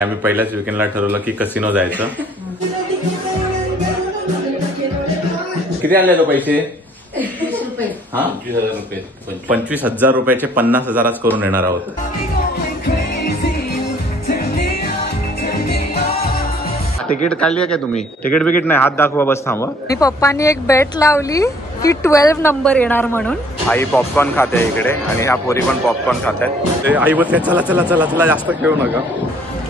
आम्ही पहिल्याच विकेंडला ठरवलं की कसिनो जायचं. किती आणले तो पैसे? 25,000 रुपयाचे 50,000 करून येणार आहोत. तिकीट काढली आहे काय तुम्ही? तिकीट बिकीट नाही, हात दाखवा बस. थांबा. पप्पांनी एक बेट लावली की 12 नंबर येणार म्हणून. आई पॉपकॉर्न खाते इकडे आणि ह्या पोरी पण पॉपकॉर्न खातात. आई बोलते चला चला चला चला जास्त खेळू नका.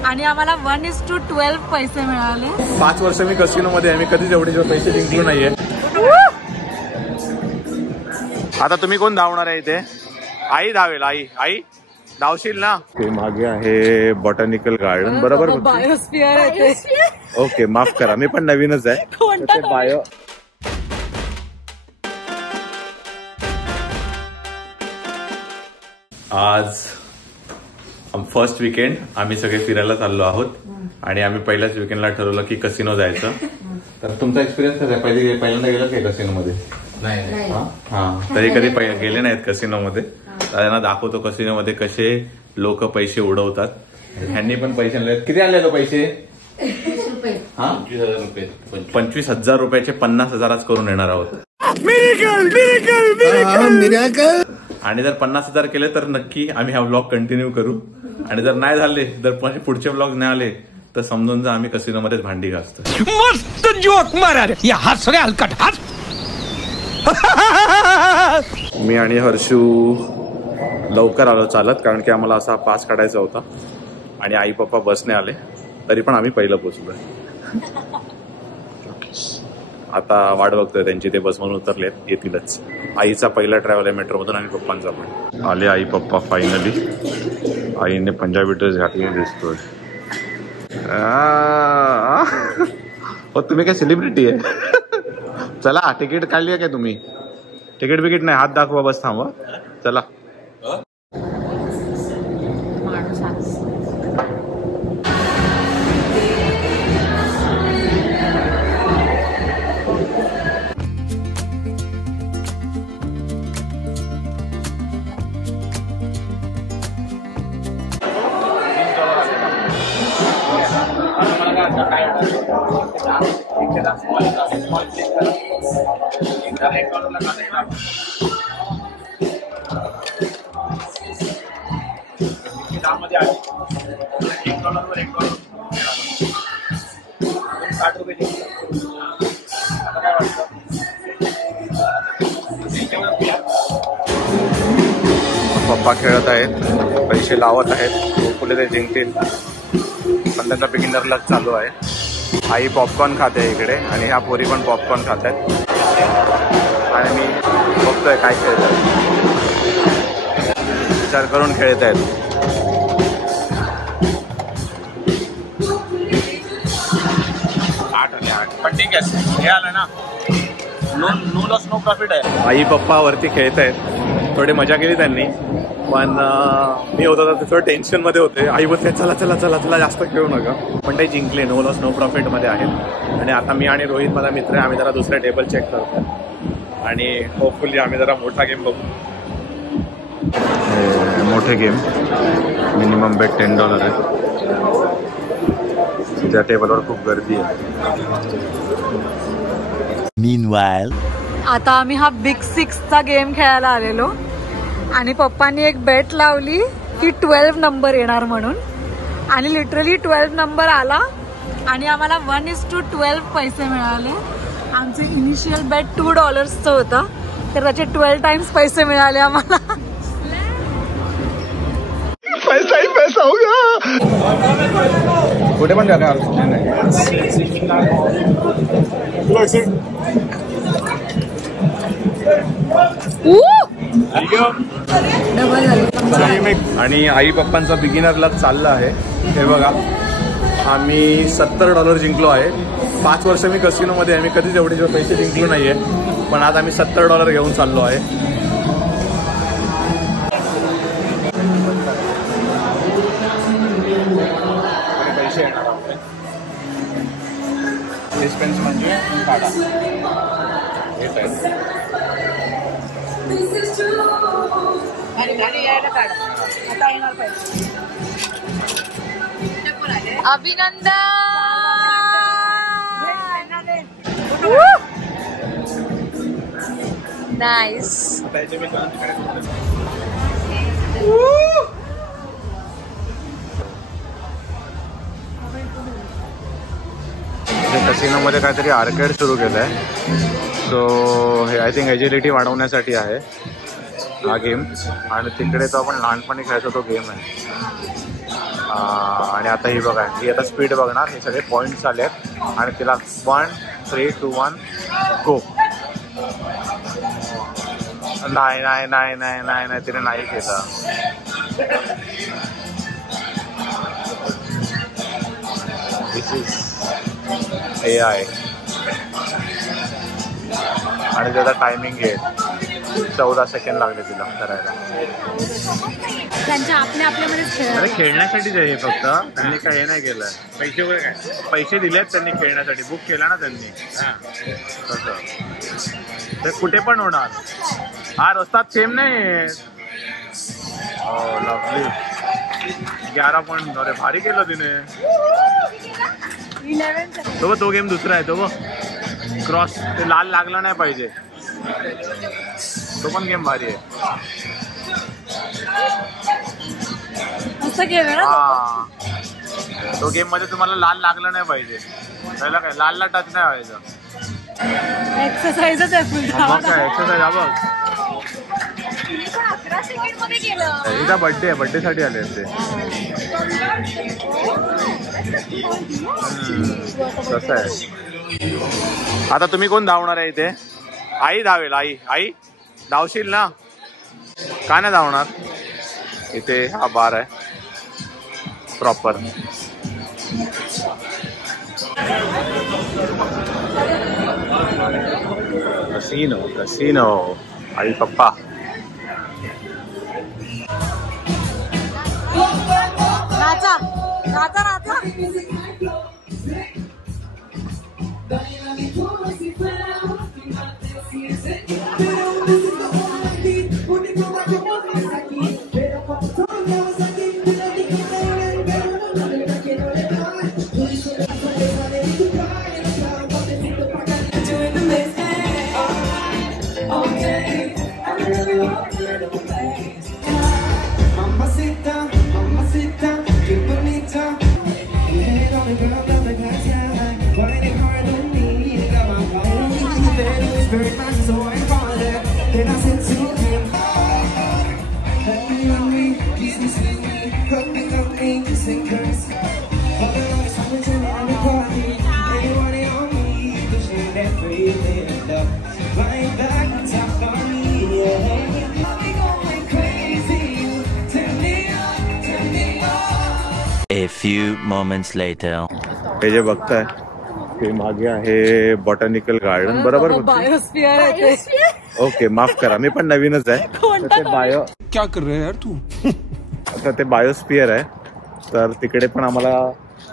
आणि आम्हाला 1:12 पैसे मिळाले. 5 वर्ष मी कसिनो मध्ये आहे, मी कधीच एवढे पैसे जिंकलो नाहीये. आता तुम्ही कोण धावणार आहे इथे? आई धावेल. आई आई धावशील ना? ते मागे आहे बॉटॅनिकल गार्डन. बरोबर. बायोस्फिअर आहे. ओके माफ करा, मी पण नवीनच आहे. बायो आज फर्स्ट विकेंड आम्ही सगळे फिरायला चाललो आहोत आणि आम्ही पहिल्याच विकेंडला ठरवलं की कसिनो जायचं. तर तुमचा एक्सपिरियन्स कसा आहे? पहिल्यांदा गेलं काय कसिनो मध्ये? नाही. हा, तरी कधी गेले नाहीत कसिनो मध्ये. त्यांना दाखवतो कसिनो मध्ये कसे लोक पैसे उडवतात. ह्यांनी पण पैसे आणले. किती आणले तो पैसे? 25,000 रुपयाचे 50,000 करून येणार आहोत. आणि जर 50,000 केले तर नक्की आम्ही हा व्लॉग कंटिन्यू करू. आणि जर नाही झाले, जर पुढचे व्लॉग नाही आले तर समजून जा आम्ही कसिनो मध्येच भांडी घासतो. मस्त जोक मारा रे. या हस रे हलकट हस. मी आणि हर्षू लवकर आलो चालत, कारण की आम्हाला असा पास काढायचा होता. आणि आई पप्पा बसने आले, तरी पण आम्ही पहिलं पोहोचलोय. आता वाट बघतोय त्यांची. ते बस म्हणून उतरलेत, येतीलच. आईचा पहिला ट्रॅव्हल आहे मेट्रोमधून आणि पप्पांचा पण. आले आई पप्पा फायनली. आईने पंजाबी ड्रेस घातलेला दिसतोय. हो, तुम्ही काय सेलिब्रिटी आहे? चला, तिकीट काढली आहे काय तुम्ही? तिकीट बिकीट नाही, हात दाखवा बस. थांबा. चला. पप्पा खेळत आहेत, पैसे लावत आहेत. पुढे ते जिंकतील, पण त्यांचा बिगिनर लक चालू आहे. आई पॉपकॉर्न खाते इकडे आणि ह्या पोरी पण पॉपकॉर्न खातात. आणि मी बघतोय काय खेळतात. विचार करून खेळत आहेत. पण ठीक आहे, हे आलं ना, नो लॉस नो प्रॉफिट आहे. आई पप्पा वरती खेळत आहेत. थोडी मजा केली त्यांनी, पण मी होता तर थोडं टेन्शन मध्ये होते. आई बोलते चला चला चला चला जास्त खेळू नका, पण ते जिंकले. नो लॉस नो प्रॉफिट मध्ये आहेत. आणि आता मी आणि रोहित माझा मित्र आहे, आम्ही जरा दुसरे टेबल चेक करतो आणि होपफुली आम्ही जरा मोठा गेम बघू. मोठे गेम, मिनिमम बेट $10 आहे. त्या टेबलवर खूप गर्दी आहे. मीनवाइल आता आम्ही हा बिग 6चा गेम खेळायला आलेलो आणि पप्पांनी एक बेट लावली की 12 नंबर येणार म्हणून. आणि लिटरली 12 नंबर आला आणि आम्हाला 1:12 पैसे मिळाले. आमचे इनिशियल बेट $2चं होतं, तर त्याचे 12 टाइम्स पैसे मिळाले आम्हाला. पैसा ही पैसा होगा. कुठे पण जागा आणि आई पप्पांचा बिगिनर लक चालला आहे. हे बघा, आम्ही $70 जिंकलो आहे. 5 वर्ष मी कसिनो मध्ये आहे, मी कधीच एवढे पैसे जिंकलो नाहीये, पण आज आम्ही $70 घेऊन चाललो आहे. पैसे येणार डिस्पेन्स म्हणजे काढा. गाडी यायला काढा. आता येणार पाहिजे. अभिनंदन. नाईस. कसिनो मध्ये काहीतरी आर्केड सुरू केलंय. सो हे आय थिंक एजिलिटी वाढवण्यासाठी आहे हा गेम. आणि तिकडे तो आपण लहानपणी खेळायचो तो गेम आहे. आणि आता ही बघा, ही आता स्पीड बघणार. हे सगळे पॉईंट्स आले आहेत आणि तिला 1 3 2 1 गो. नाही नाही नाही नाही नाही नाही तिने नाही केलं. दिस इज AI. आणि त्याचा टायमिंग घे 14 सेकंड लागले तिला करायला. त्यांच्या आपल्यामध्ये अरे खेळण्यासाठीच आहे हे फक्त. त्यांनी काय हे नाही केलं. पैसे वगैरे काय पैसे दिलेत त्यांनी खेळण्यासाठी. बुक केला ना त्यांनी. तसं ते कुठे पण होणार. हा रस्ता सेम नाही. Lovely 11 point. अरे भारी केलं तिने. तो गेम दुसरा आहे तो बघ. क्रॉस ते लाल लागला नाही पाहिजे. तो पण गेम भारी आहे. हा तो गेम मध्ये तुम्हाला लाल लागलं नाही पाहिजे. पहिला काय लालला टच नाही व्हायचं. एक्सरसाइजच आहे. मग काय एक्सरसाइज. हा बघ 11 सेकंड मध्ये केलं. हिचा बर्थडे आहे. बर्थडे साठी आले असते. कसं आहे. आता तुम्ही कोण धावणार आहे इथे? आई धावेल. आई आई धावशील ना? का नाही धावणार? इथे हा बार आहे प्रॉपर. Casino casino. आई पप्पा नाचा नाचा नाचा. A few moments later. हे जे बघताय ते मागे आहे बॉटॅनिकल गार्डन. बरोबर. बायोस्फिअर आहे. ओके माफ करा मी पण नवीनच आहे. ते बायो क्या कर रहे यार तू? आता ते बायोस्फिअर आहे. तर तिकडे पण आम्हाला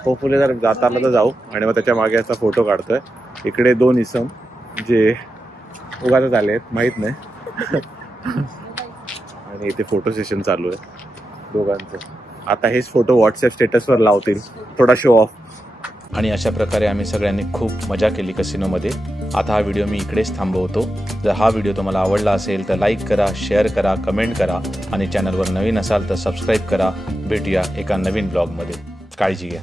होपफुली जर जाता आलं तर जाऊ. आणि मग त्याच्या मागे असा फोटो काढतोय. इकडे 2 इसम जे उगाच आले आहेत माहित नाही. आणि इथे फोटो सेशन चालू आहे दोघांचं. आता हेच फोटो व्हॉट्सअप स्टेटसवर लावतील. थोडा शो ऑफ. आणि अशा प्रकारे आम्ही सगळ्यांनी खूप मजा केली कसिनोमध्ये. आता हा व्हिडिओ मी इकडेच थांबवतो. जर हा व्हिडिओ तुम्हाला आवडला असेल तर लाईक करा, शेअर करा, कमेंट करा आणि चॅनलवर नवीन असाल तर सबस्क्राईब करा. भेटूया एका नवीन ब्लॉगमध्ये. काळजी घ्या.